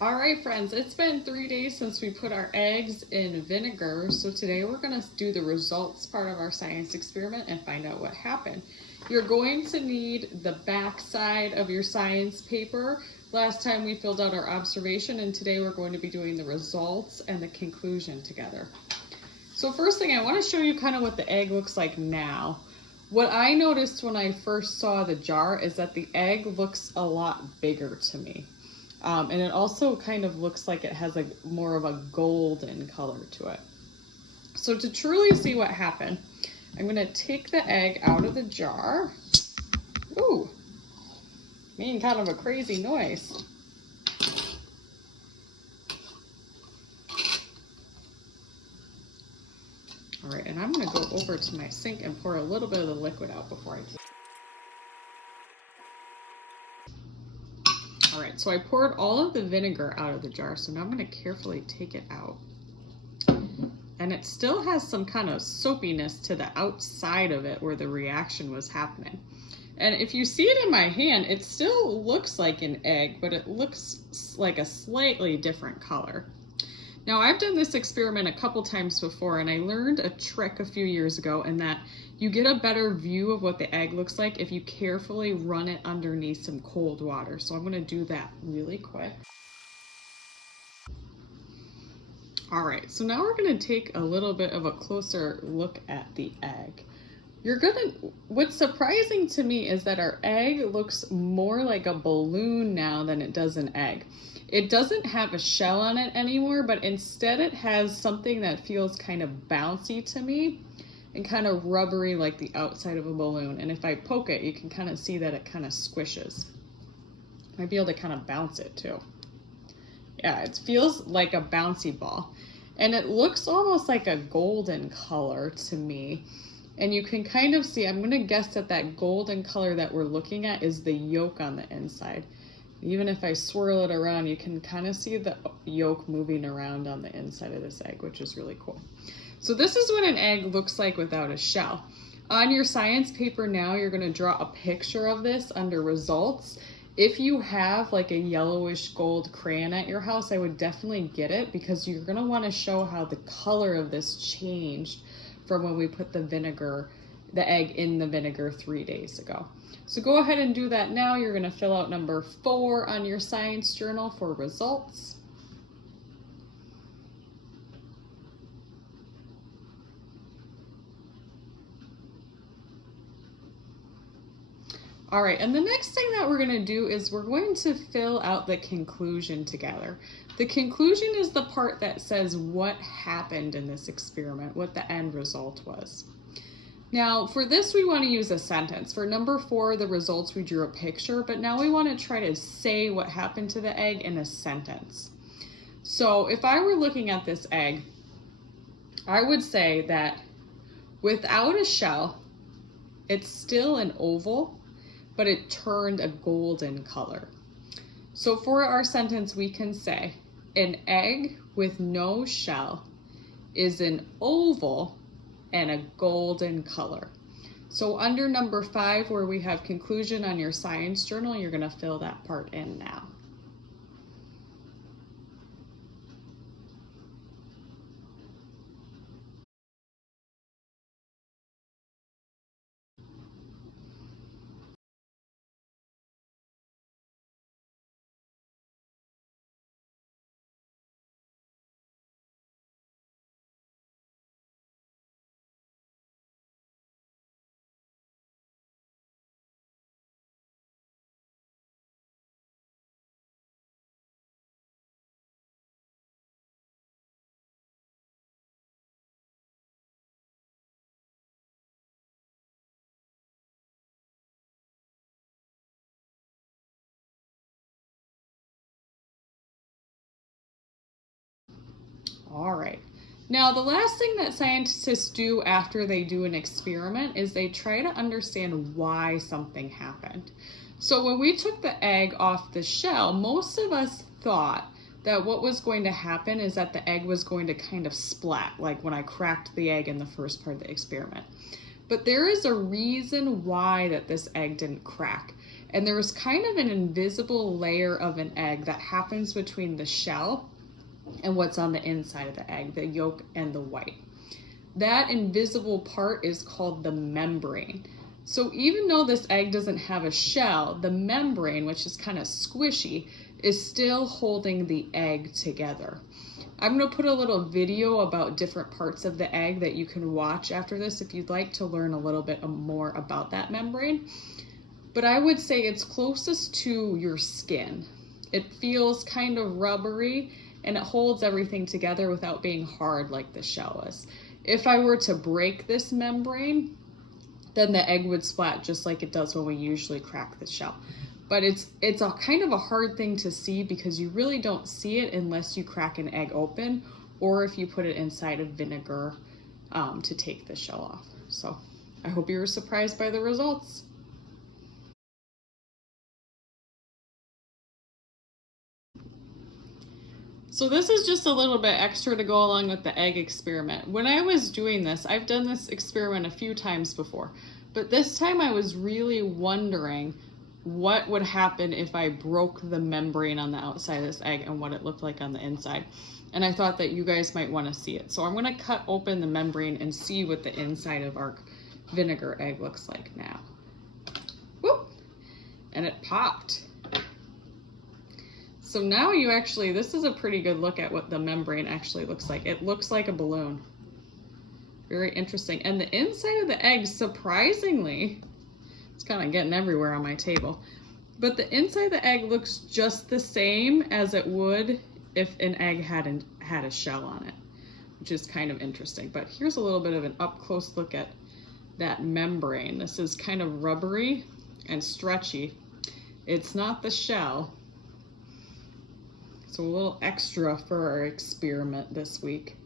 All right, friends, it's been 3 days since we put our eggs in vinegar. So today we're going to do the results part of our science experiment and find out what happened. You're going to need the back side of your science paper. Last time we filled out our observation, and today we're going to be doing the results and the conclusion together. So first thing, I want to show you kind of what the egg looks like now. What I noticed when I first saw the jar is that the egg looks a lot bigger to me. And it also kind of looks like it has more of a golden color to it. So to truly see what happened, I'm going to take the egg out of the jar. Ooh, making kind of a crazy noise. All right, and I'm going to go over to my sink and pour a little bit of the liquid out before I take. All right, so I poured all of the vinegar out of the jar, so now I'm going to carefully take it out. And it still has some kind of soapiness to the outside of it where the reaction was happening. And if you see it in my hand, it still looks like an egg, but it looks like a slightly different color. Now, I've done this experiment a couple times before, and I learned a trick a few years ago in that you get a better view of what the egg looks like if you carefully run it underneath some cold water. So I'm going to do that really quick. All right, so now we're going to take a little bit of a closer look at the egg. What's surprising to me is that our egg looks more like a balloon now than it does an egg. It doesn't have a shell on it anymore, but instead it has something that feels kind of bouncy to me and kind of rubbery like the outside of a balloon. And if I poke it, you can kind of see that it kind of squishes. Might be able to kind of bounce it too. Yeah, it feels like a bouncy ball. And it looks almost like a golden color to me. And you can kind of see, I'm gonna guess that golden color that we're looking at is the yolk on the inside. Even if I swirl it around, you can kind of see the yolk moving around on the inside of this egg, which is really cool. So this is what an egg looks like without a shell. On your science paper now, you're gonna draw a picture of this under results. If you have like a yellowish gold crayon at your house, I would definitely get it because you're gonna wanna show how the color of this changed from when we put the egg in the vinegar 3 days ago. So go ahead and do that now. You're gonna fill out number 4 on your science journal for results. All right, and the next thing that we're gonna do is we're going to fill out the conclusion together. The conclusion is the part that says what happened in this experiment, what the end result was. Now, for this, we want to use a sentence. For number 4, the results, we drew a picture, but now we want to try to say what happened to the egg in a sentence. So if I were looking at this egg, I would say that without a shell, it's still an oval, but it turned a golden color. So for our sentence, we can say, an egg with no shell is an oval and a golden color. So under number 5, where we have conclusion on your science journal, you're gonna fill that part in now. All right. Now, the last thing that scientists do after they do an experiment is they try to understand why something happened. So when we took the egg off the shell, most of us thought that what was going to happen is that the egg was going to kind of splat, like when I cracked the egg in the first part of the experiment. But there is a reason why that this egg didn't crack. And there's kind of an invisible layer of an egg that happens between the shell and what's on the inside of the egg, the yolk and the white. That invisible part is called the membrane. So even though this egg doesn't have a shell, the membrane, which is kind of squishy, is still holding the egg together. I'm going to put a little video about different parts of the egg that you can watch after this if you'd like to learn a little bit more about that membrane. But I would say it's closest to your skin. It feels kind of rubbery and it holds everything together without being hard like the shell is. If I were to break this membrane, then the egg would splat just like it does when we usually crack the shell. But it's a kind of a hard thing to see because you really don't see it unless you crack an egg open or if you put it inside of vinegar to take the shell off. So I hope you were surprised by the results. So this is just a little bit extra to go along with the egg experiment. When I was doing this, I've done this experiment a few times before, but this time I was really wondering what would happen if I broke the membrane on the outside of this egg and what it looked like on the inside. And I thought that you guys might want to see it. So I'm going to cut open the membrane and see what the inside of our vinegar egg looks like now. Whoop! And it popped. So now you actually, this is a pretty good look at what the membrane actually looks like. It looks like a balloon. Very interesting. And the inside of the egg, surprisingly, it's kind of getting everywhere on my table, but the inside of the egg looks just the same as it would if an egg hadn't had a shell on it, which is kind of interesting. But here's a little bit of an up close look at that membrane. This is kind of rubbery and stretchy. It's not the shell. So a little extra for our experiment this week.